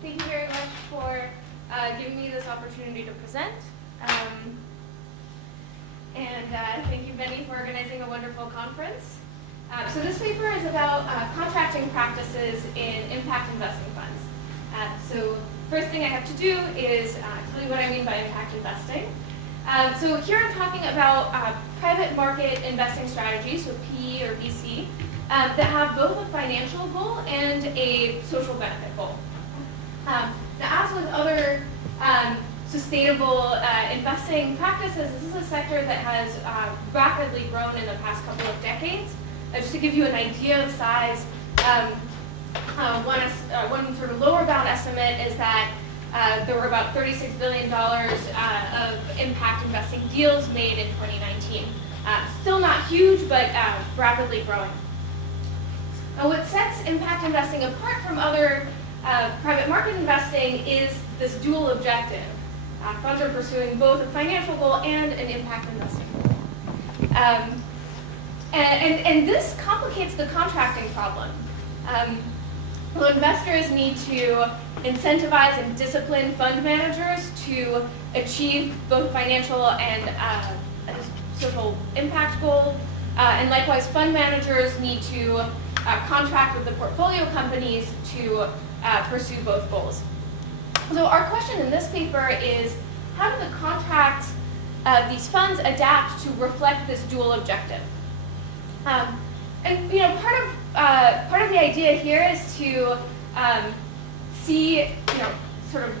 Thank you very much for giving me this opportunity to present. Thank you, Benny, for organizing a wonderful conference. So this paper is about contracting practices in impact investing funds. So first thing I have to do is tell you what I mean by impact investing. So here I'm talking about private market investing strategies, so PE or VC, that have both a financial goal and a social benefit goal. Now, as with other sustainable investing practices, this is a sector that has rapidly grown in the past couple of decades. Just to give you an idea of size, one sort of lower bound estimate is that there were about $36 billion of impact investing deals made in 2019. Still not huge, but rapidly growing. What sets impact investing apart from other private market investing is this dual objective. Funds are pursuing both a financial goal and an impact investing goal. And this complicates the contracting problem. Well, investors need to incentivize and discipline fund managers to achieve both financial and social impact goal. And likewise, fund managers need to contract with the portfolio companies to pursue both goals. So our question in this paper is, how do the contracts of these funds adapt to reflect this dual objective? And part of the idea here is to see, sort of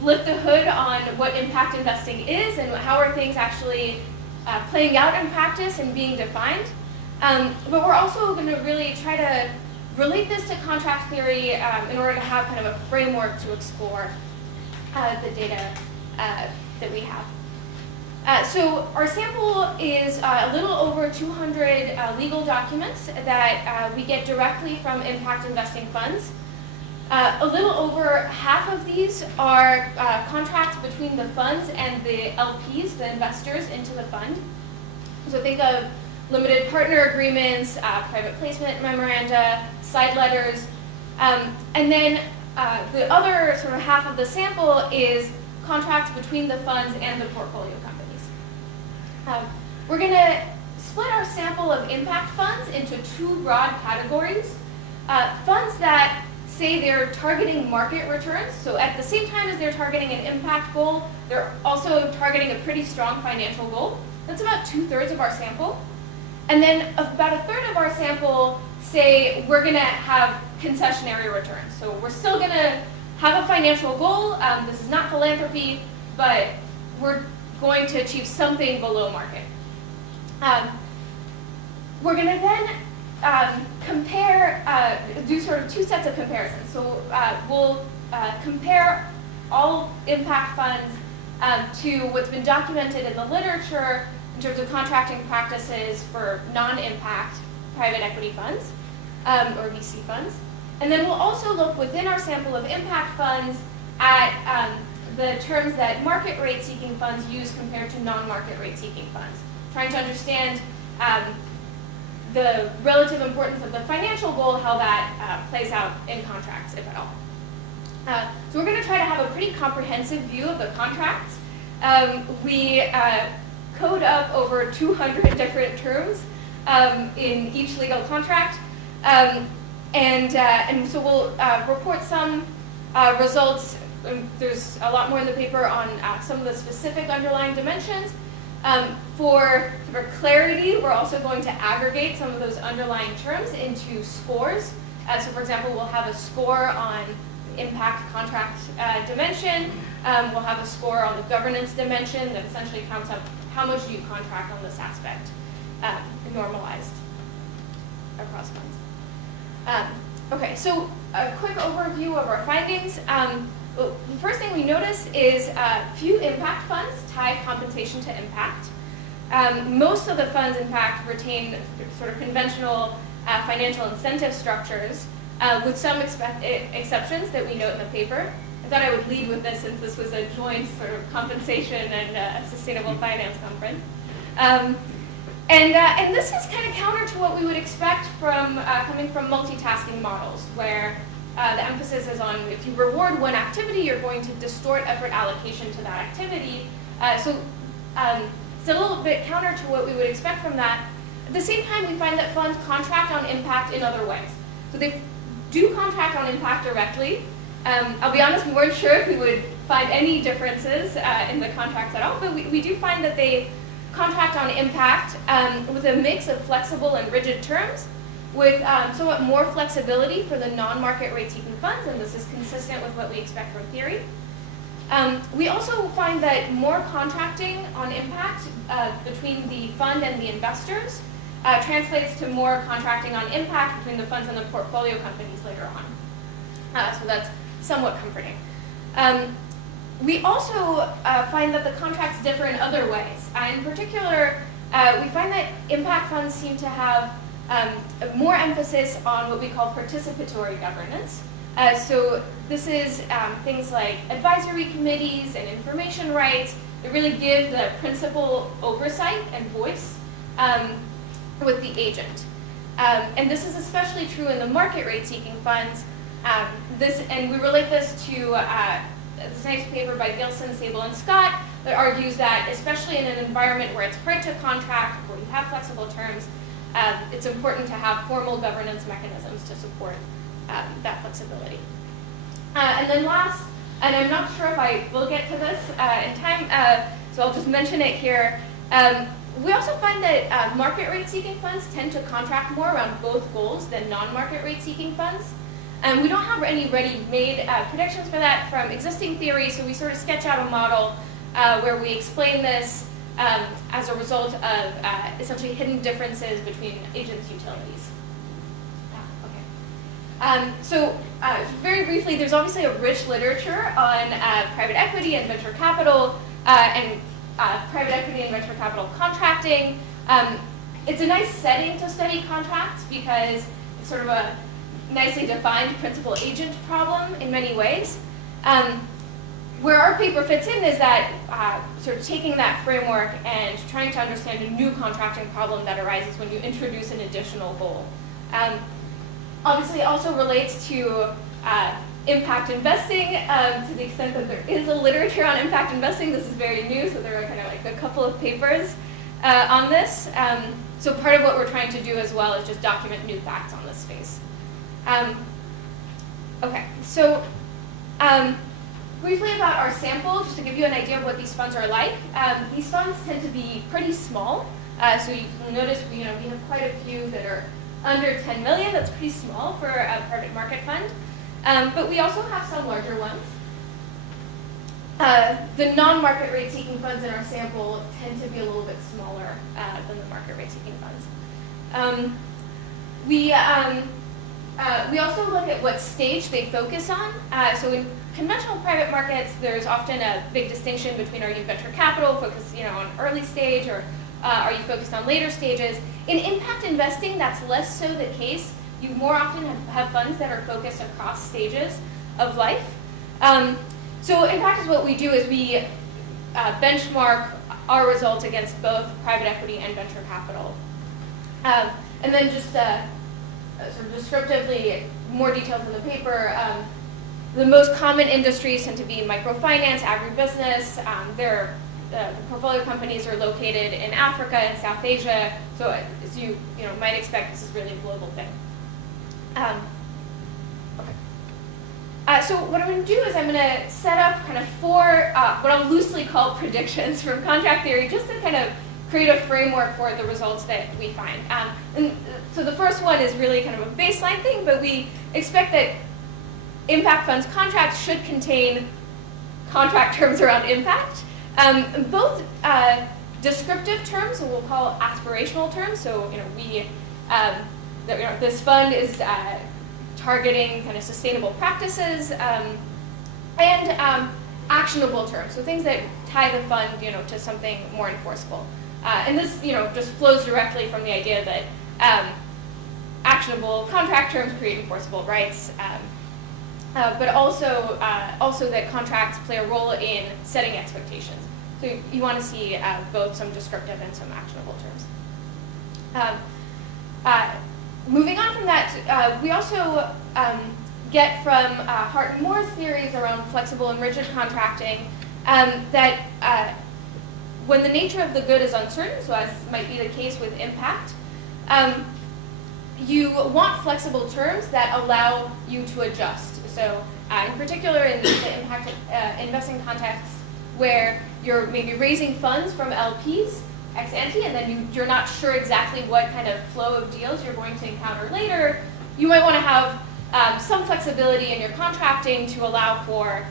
lift the hood on what impact investing is and how are things actually playing out in practice and being defined. But we're also going to really try to relate this to contract theory in order to have kind of a framework to explore the data that we have. So our sample is a little over 200 legal documents that we get directly from impact investing funds. A little over half of these are contracts between the funds and the LPs, the investors into the fund. So think of limited partner agreements, private placement memoranda, side letters. And then the other sort of half of the sample is contracts between the funds and the portfolio companies. We're going to split our sample of impact funds into two broad categories. Funds that say they're targeting market returns, so at the same time as they're targeting an impact goal, they're also targeting a pretty strong financial goal. That's about 2/3 of our sample. And then about 1/3 of our sample say we're going to have concessionary returns. So we're still going to have a financial goal. This is not philanthropy, but we're going to achieve something below market. We're going to then compare, do sort of two sets of comparisons. So we'll compare all impact funds to what's been documented in the literature in terms of contracting practices for non-impact private equity funds or VC funds. And then we'll also look within our sample of impact funds at the terms that market rate seeking funds use compared to non-market rate seeking funds, trying to understand the relative importance of the financial goal, how that plays out in contracts, if at all. So we're going to try to have a pretty comprehensive view of the contracts. We code up over 200 different terms in each legal contract. And so we'll report some results. There's a lot more in the paper on some of the specific underlying dimensions. For clarity, we're also going to aggregate some of those underlying terms into scores. So for example, we'll have a score on impact contract dimension. We'll have a score on the governance dimension that essentially counts up how much do you contract on this aspect, normalized across funds. Okay, so a quick overview of our findings. Well, the first thing we notice is few impact funds tie compensation to impact. Most of the funds, in fact, retain sort of conventional financial incentive structures, with some exceptions that we note in the paper. I thought I would lead with this since this was a joint sort of compensation and sustainable finance conference. And this is kind of counter to what we would expect from coming from multitasking models, where the emphasis is on if you reward one activity, you're going to distort effort allocation to that activity. So it's a little bit counter to what we would expect from that. At the same time, we find that funds contract on impact in other ways. So they do contract on impact directly. I'll be honest, we weren't sure if we would find any differences in the contracts at all, but we do find that they contract on impact with a mix of flexible and rigid terms, with somewhat more flexibility for the non-market rate seeking funds, and this is consistent with what we expect from theory. We also find that more contracting on impact between the fund and the investors translates to more contracting on impact between the funds and the portfolio companies later on. So that's somewhat comforting. We also find that the contracts differ in other ways. In particular, we find that impact funds seem to have more emphasis on what we call participatory governance. So this is things like advisory committees and information rights that really give the principal oversight and voice with the agent. And this is especially true in the market rate seeking funds. And we relate this to this nice paper by Gilson, Sable, and Scott that argues that, especially in an environment where it's hard to contract, where you have flexible terms, it's important to have formal governance mechanisms to support that flexibility. And then last, and I'm not sure if I will get to this in time, so I'll just mention it here. We also find that market rate seeking funds tend to contract more around both goals than non-market rate seeking funds. And we don't have any ready-made predictions for that from existing theory, so we sort of sketch out a model where we explain this as a result of essentially hidden differences between agents' utilities. So very briefly, there's obviously a rich literature on private equity and venture capital and private equity and venture capital contracting. It's a nice setting to study contracts because it's sort of a nicely defined principal-agent problem in many ways. Where our paper fits in is that sort of taking that framework and trying to understand a new contracting problem that arises when you introduce an additional goal. Obviously, it also relates to impact investing to the extent that there is a literature on impact investing. This is very new, so there are kind of like a couple of papers on this. So part of what we're trying to do as well is just document new facts on this space. Okay, so briefly about our sample, just to give you an idea of what these funds are like. These funds tend to be pretty small. So you can notice we have quite a few that are under 10 million. That's pretty small for a private market fund. But we also have some larger ones. The non-market rate seeking funds in our sample tend to be a little bit smaller than the market rate seeking funds. We also look at what stage they focus on. So in conventional private markets, there's often a big distinction between are you venture capital, focused on early stage, or are you focused on later stages. In impact investing, that's less so the case. You more often have funds that are focused across stages of life. So in practice, what we do is we benchmark our results against both private equity and venture capital. And then just sort of descriptively, more details in the paper, the most common industries tend to be microfinance, agribusiness. The portfolio companies are located in Africa and South Asia, so as you might expect, this is really a global thing. So what I'm going to do is I'm going to set up kind of four what I'll loosely call predictions from contract theory, just to kind of create a framework for the results that we find. And so the first one is really kind of a baseline thing, but we expect that impact funds contracts should contain contract terms around impact. Both descriptive terms, so we'll call aspirational terms. So this fund is targeting kind of sustainable practices, and actionable terms, so things that tie the fund to something more enforceable. And this just flows directly from the idea that actionable contract terms create enforceable rights, but also that contracts play a role in setting expectations. So you want to see both some descriptive and some actionable terms. Moving on from that, we also get from Hart and Moore's theories around flexible and rigid contracting that when the nature of the good is uncertain, so as might be the case with impact, you want flexible terms that allow you to adjust. So in particular in the impact investing context where you're maybe raising funds from LPs ex ante and then you're not sure exactly what kind of flow of deals you're going to encounter later, you might want to have some flexibility in your contracting to allow for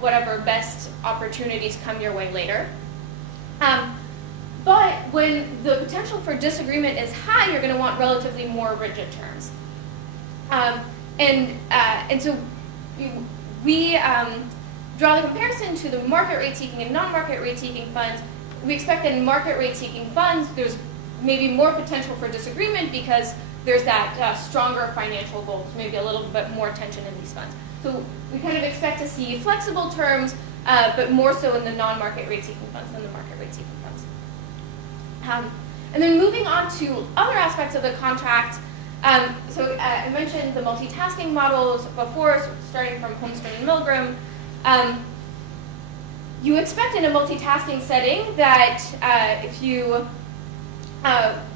whatever best opportunities come your way later. But when the potential for disagreement is high, you're going to want relatively more rigid terms. And so we draw the comparison to the market rate seeking and non-market rate seeking funds. We expect that in market rate seeking funds, there's maybe more potential for disagreement because there's that stronger financial goals, maybe a little bit more tension in these funds. So we kind of expect to see flexible terms, but more so in the non-market rate seeking funds than the market rate seeking funds. And then moving on to other aspects of the contract, so I mentioned the multitasking models before, so starting from Holmstrom and Milgram. You expect in a multitasking setting that if you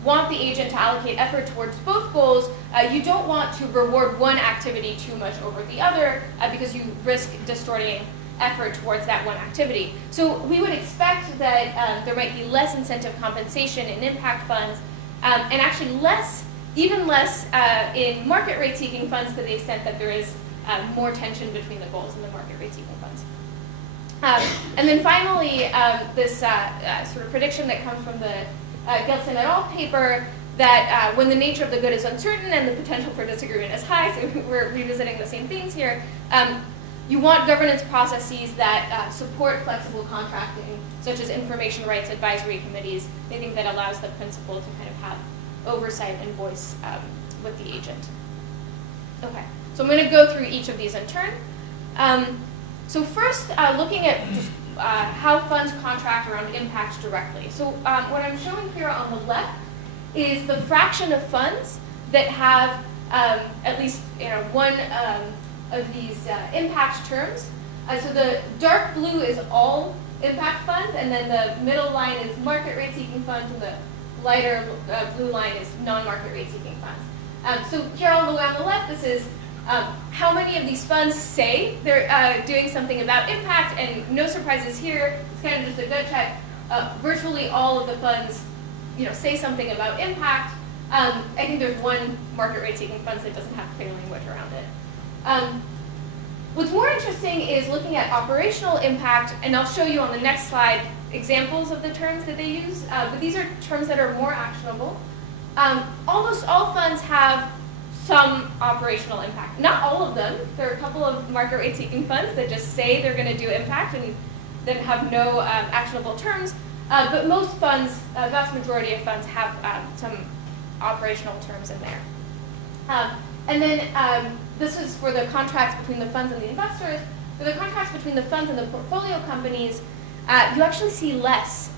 want the agent to allocate effort towards both goals, you don't want to reward one activity too much over the other because you risk distorting effort towards that one activity. So we would expect that there might be less incentive compensation in impact funds and actually even less in market rate seeking funds to the extent that there is more tension between the goals in the market rate seeking funds. And then finally, this sort of prediction that comes from the Gilson et al. Paper that when the nature of the good is uncertain and the potential for disagreement is high, so we're revisiting the same themes here, you want governance processes that support flexible contracting, such as information rights advisory committees, anything that allows the principal to kind of have oversight and voice with the agent. Okay, so I'm going to go through each of these in turn. So first, looking at just how funds contract around impact directly. So what I'm showing here on the left is the fraction of funds that have at least one of these impact terms. So the dark blue is all impact funds, and then the middle line is market rate seeking funds, and the lighter blue line is non-market rate seeking funds. So here all the way on the left, this is how many of these funds say they're doing something about impact, and no surprises here. It's kind of just a gut check. Virtually all of the funds, say something about impact. I think there's one market rate seeking fund that doesn't have clear language around it. What's more interesting is looking at operational impact, and I'll show you on the next slide examples of the terms that they use, but these are terms that are more actionable. Almost all funds have some operational impact. Not all of them. There are a couple of market rate seeking funds that just say they're going to do impact and then have no actionable terms, but most funds, vast majority of funds have some operational terms in there. And then this is for the contracts between the funds and the investors. For the contracts between the funds and the portfolio companies, you actually see less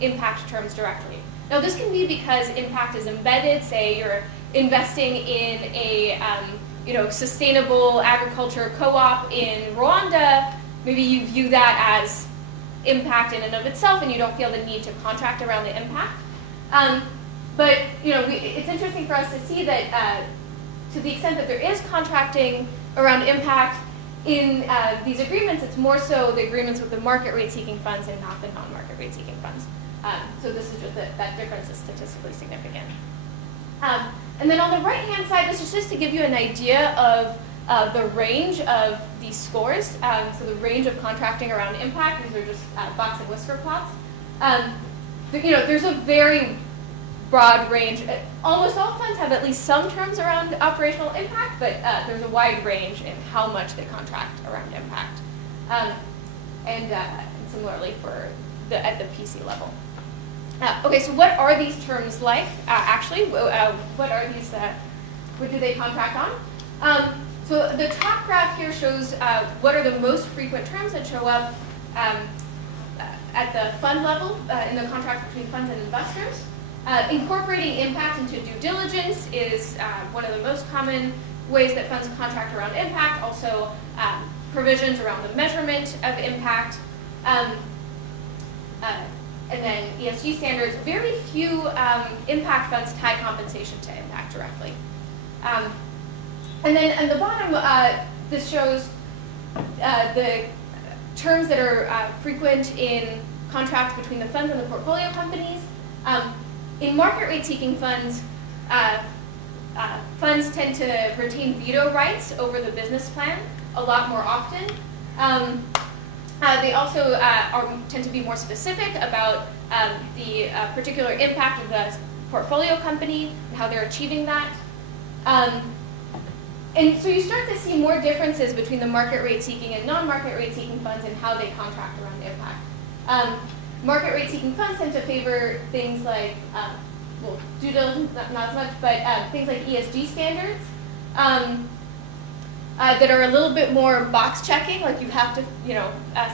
impact terms directly. Now this can be because impact is embedded. Say you're investing in a sustainable agriculture co-op in Rwanda. Maybe you view that as impact in and of itself, and you don't feel the need to contract around the impact. But it's interesting for us to see that to the extent that there is contracting around impact in these agreements, it's more so the agreements with the market rate seeking funds and not the non-market rate seeking funds. So this is just that difference is statistically significant. And then on the right-hand side, this is just to give you an idea of the range of these scores. So the range of contracting around impact, these are just box and whisker plots. There's a very broad range. Almost all funds have at least some terms around operational impact, but there's a wide range in how much they contract around impact. And similarly for at the PC level. Okay, so what are these terms like, actually? What are these, what do they contract on? So the top graph here shows what are the most frequent terms that show up at the fund level in the contract between funds and investors. Incorporating impact into due diligence is one of the most common ways that funds contract around impact. Also, provisions around the measurement of impact. And then ESG standards. Very few impact funds tie compensation to impact directly. And then at the bottom, this shows the terms that are frequent in contracts between the funds and the portfolio companies. In market rate seeking funds, funds tend to retain veto rights over the business plan a lot more often. They also tend to be more specific about the particular impact of the portfolio company and how they're achieving that. And so you start to see more differences between the market rate seeking and non-market rate seeking funds and how they contract around impact. Market rate seeking funds tend to favor things like, well, due diligence, not as much, but things like ESG standards that are a little bit more box checking, like you have to,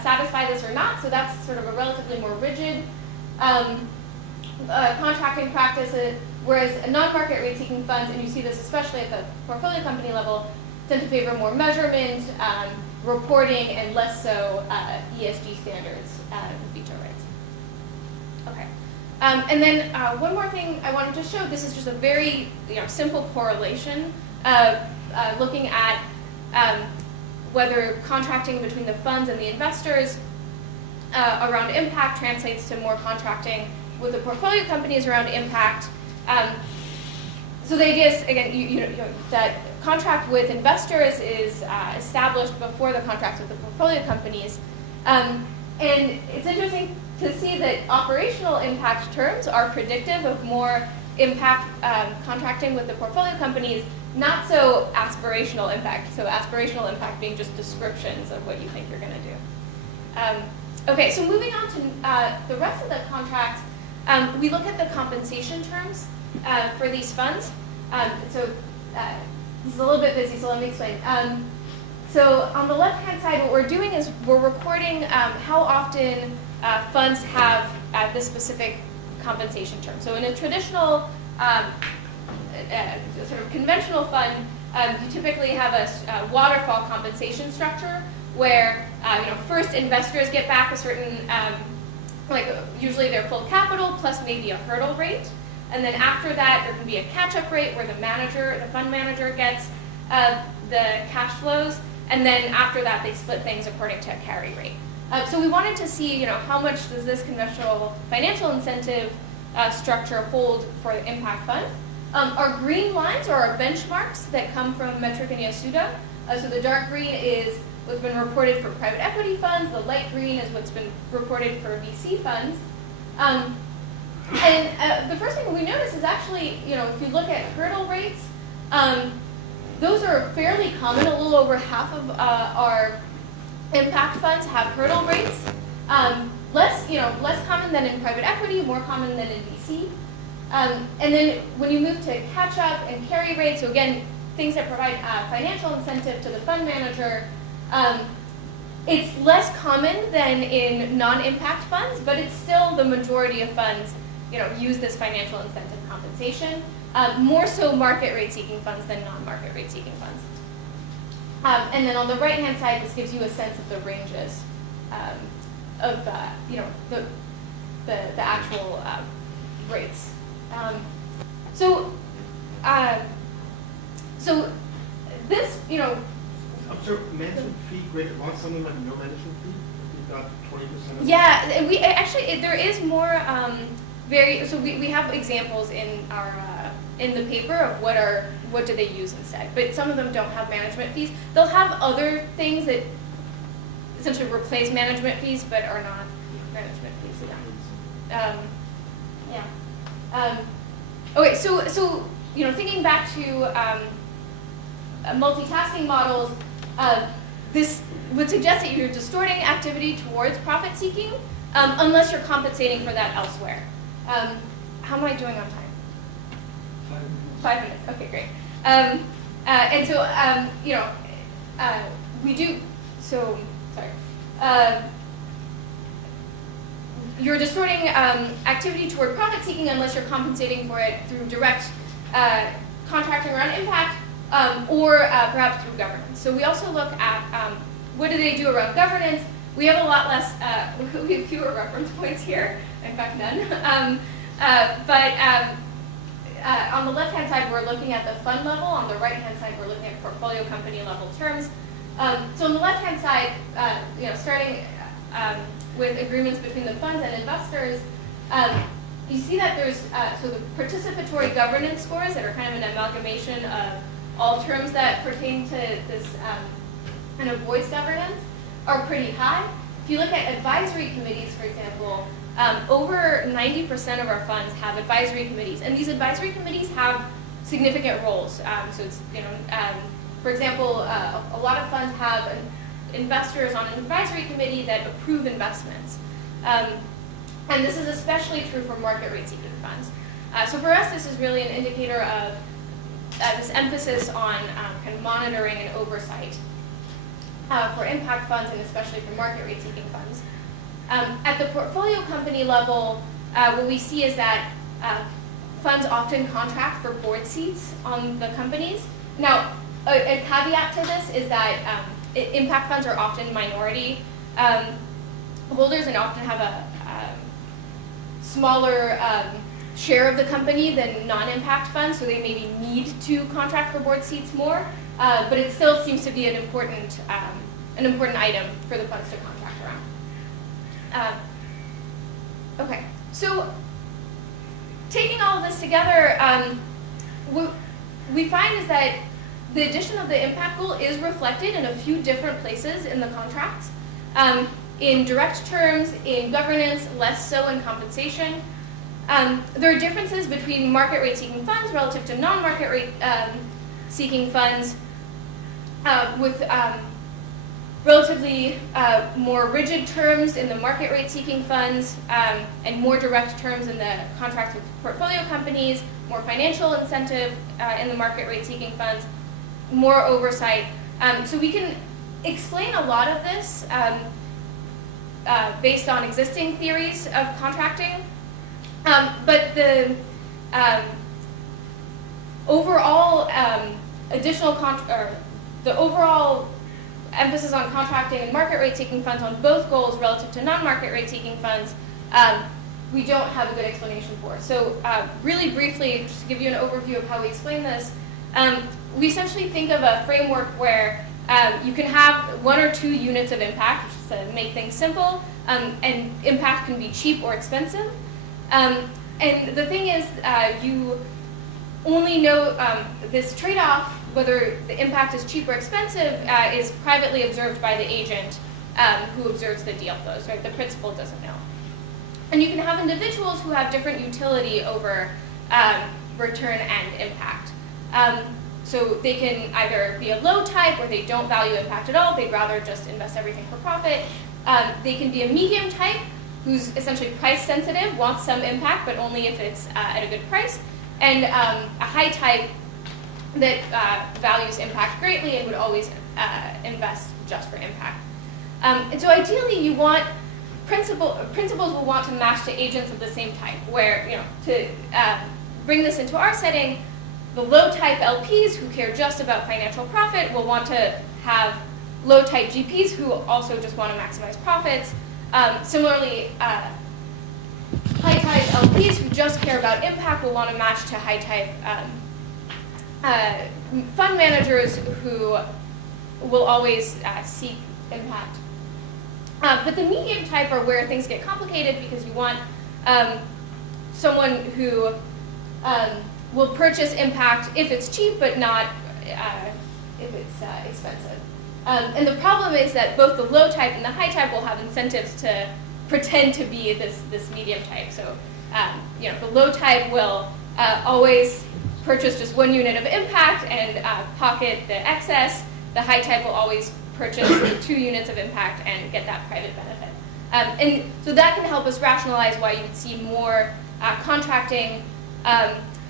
satisfy this or not. So that's sort of a relatively more rigid contracting practice. Whereas non-market rate seeking funds, and you see this especially at the portfolio company level, tend to favor more measurement, reporting, and less so ESG standards and veto rights. Okay. And then one more thing I wanted to show. This is just a very simple correlation looking at whether contracting between the funds and the investors around impact translates to more contracting with the portfolio companies around impact. So the idea is, again, that contract with investors is established before the contract with the portfolio companies. And it's interesting to see that operational impact terms are predictive of more impact contracting with the portfolio companies, not so aspirational impact. So aspirational impact being just descriptions of what you think you're going to do. Okay, so moving on to the rest of the contract, we look at the compensation terms for these funds. So this is a little bit busy, so let me explain. So on the left-hand side, what we're doing is we're recording how often funds have this specific compensation term. So in a traditional, sort of conventional fund, you typically have a waterfall compensation structure where first investors get back a certain, usually their full capital plus maybe a hurdle rate. And then after that, there can be a catch-up rate where the fund manager gets the cash flows. And then after that, they split things according to a carry rate. So we wanted to see, how much does this conventional financial incentive structure hold for the impact fund. Our green lines are our benchmarks that come from Metric and Yasuda. So the dark green is what's been reported for private equity funds. The light green is what's been reported for VC funds. And the first thing we notice is actually, if you look at hurdle rates, those are fairly common. A little over half of our impact funds have hurdle rates. Less common than in private equity, more common than in VC. And then when you move to catch-up and carry rates, so again, things that provide financial incentive to the fund manager, it's less common than in non-impact funds, but it's still the majority of funds use this financial incentive compensation. More so market rate seeking funds than non-market rate seeking funds. And then on the right-hand side, this gives you a sense of the ranges of the actual rates. So this, I'm sorry, management fee greater, want something like no management fee? You've got 20% of Yeah, and we actually, there is more so we have examples in our in the paper of what do they use instead, but some of them don't have management fees. They'll have other things that essentially replace management fees but are not management fees. Okay, so thinking back to multitasking models, this would suggest that you're distorting activity towards profit seeking unless you're compensating for that elsewhere. How am I doing on time? 5 minutes. Okay, great. And so we do. So sorry. you're distorting activity toward profit seeking unless you're compensating for it through direct contracting around impact or perhaps through governance. So we also look at what do they do around governance. We have a lot less, we have fewer reference points here, in fact none. On the left-hand side, we're looking at the fund level. On the right-hand side, we're looking at portfolio company level terms. So on the left-hand side, starting with agreements between the funds and investors, you see that there's so the participatory governance scores that are kind of an amalgamation of all terms that pertain to this kind of voice governance are pretty high. If you look at advisory committees, for example, over 90% of our funds have advisory committees, and these advisory committees have significant roles. So it's, for example, a lot of funds have investors on an advisory committee that approve investments. And this is especially true for market rate seeking funds. So for us, this is really an indicator of this emphasis on kind of monitoring and oversight for impact funds and especially for market rate seeking funds. At the portfolio company level, what we see is that funds often contract for board seats on the companies. Now, a caveat to this is that impact funds are often minority holders and often have a smaller share of the company than non-impact funds, so they maybe need to contract for board seats more, but it still seems to be an important item for the funds to contract around. Okay, so taking all of this together, what we find is that the addition of the impact goal is reflected in a few different places in the contracts. In direct terms, in governance, less so in compensation. There are differences between market rate seeking funds relative to non-market rate seeking funds with relatively more rigid terms in the market rate seeking funds and more direct terms in the contracts with portfolio companies, more financial incentive in the market rate seeking funds, more oversight. So we can explain a lot of this based on existing theories of contracting, but the overall the overall emphasis on contracting and market rate seeking funds on both goals relative to non-market rate seeking funds, we don't have a good explanation for. So really briefly, just to give you an overview of how we explain this, we essentially think of a framework where you can have 1 or 2 units of impact, just to make things simple, and impact can be cheap or expensive. And the thing is, you only know this trade-off, whether the impact is cheap or expensive, is privately observed by the agent who observes the deal flows, right? The principal doesn't know. And you can have individuals who have different utility over return and impact. So they can either be a low type, or they don't value impact at all, they'd rather just invest everything for profit. They can be a medium type, who's essentially price sensitive, wants some impact, but only if it's at a good price. And a high type that values impact greatly and would always invest just for impact. And so ideally you want, principals will want to match to agents of the same type, where, to bring this into our setting, the low type LPs who care just about financial profit will want to have low type GPs who also just want to maximize profits. Similarly, high type LPs who just care about impact will want to match to high type fund managers who will always seek impact. But the medium type are where things get complicated, because you want someone who will purchase impact if it's cheap, but not if it's expensive. And the problem is that both the low type and the high type will have incentives to pretend to be this medium type. So the low type will always purchase just 1 unit of impact and pocket the excess. The high type will always purchase 2 units of impact and get that private benefit. And so that can help us rationalize why you would see more contracting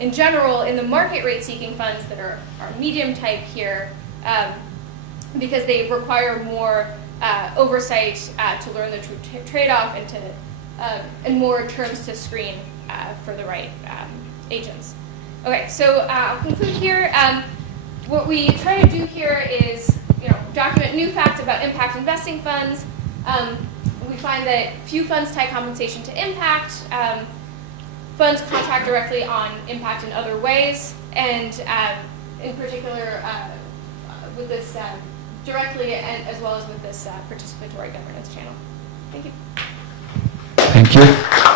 in general in the market rate seeking funds that are medium type here, because they require more oversight to learn the true trade-off and to and more terms to screen for the right agents. Okay, so I'll conclude here. What we try to do here is, document new facts about impact investing funds. We find that few funds tie compensation to impact. Funds contract directly on impact in other ways, and in particular with this directly, and as well as with this participatory governance channel. Thank you. Thank you.